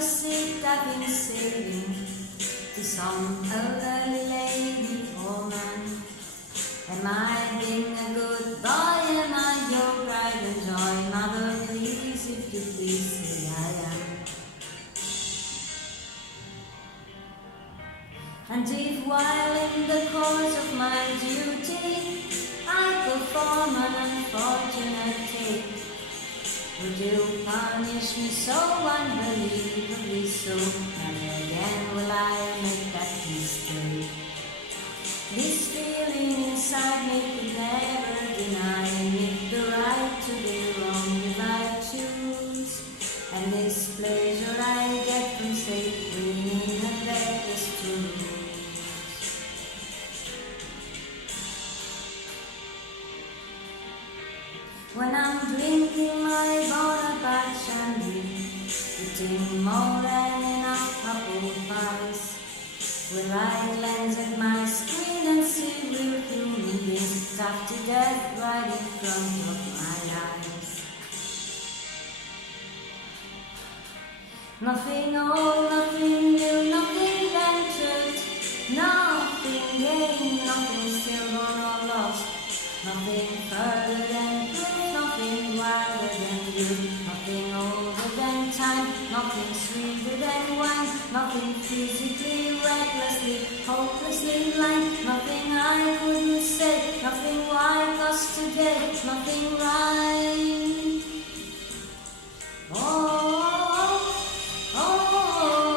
a seat I've been saving to some elderly lady or man. Am I being a good boy? Am I your pride and joy? Mother, please, if you please, say I am. And if while in the course of my duty I perform an unfortunate take, would you punish me so unbelievably so? And again will I make that mistake. This feeling inside me could never deny me the right to be wrong if I choose. And this pleasure I get from say winning and that is true. When I'm drinking my Bonaparte champagne, eating more than enough apple pies, will I glance at my screen and see real human beings stuffed to death right in front of my eyes? Nothing old, nothing new, nothing ventured, nothing gained, nothing still gone or lost, nothing further than proof, nothing wilder than you, nothing older than time, nothing sweeter than wine, nothing physically, recklessly, hopelessly blind, nothing I couldn't say, nothing like us today, nothing right. Oh, oh, oh, oh.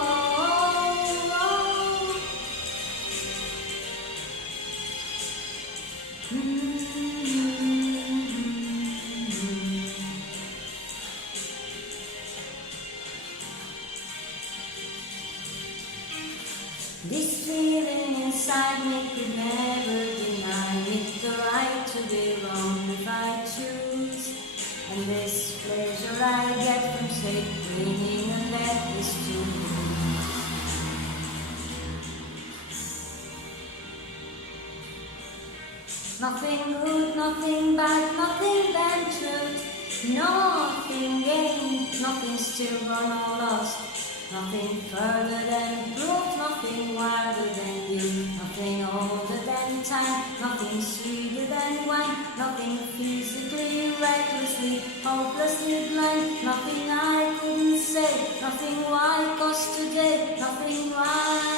This feeling inside me could never deny me the right to be wrong if I choose. And this pleasure I get from say winning and that is to lose. Nothing good, nothing bad, nothing ventured, nothing gained, nothing still gone or lost, nothing further than proof, nothing wilder than you, nothing older than time, nothing sweeter than wine, nothing physically, recklessly, hopelessly blind, nothing I couldn't say, nothing like us today, nothing right.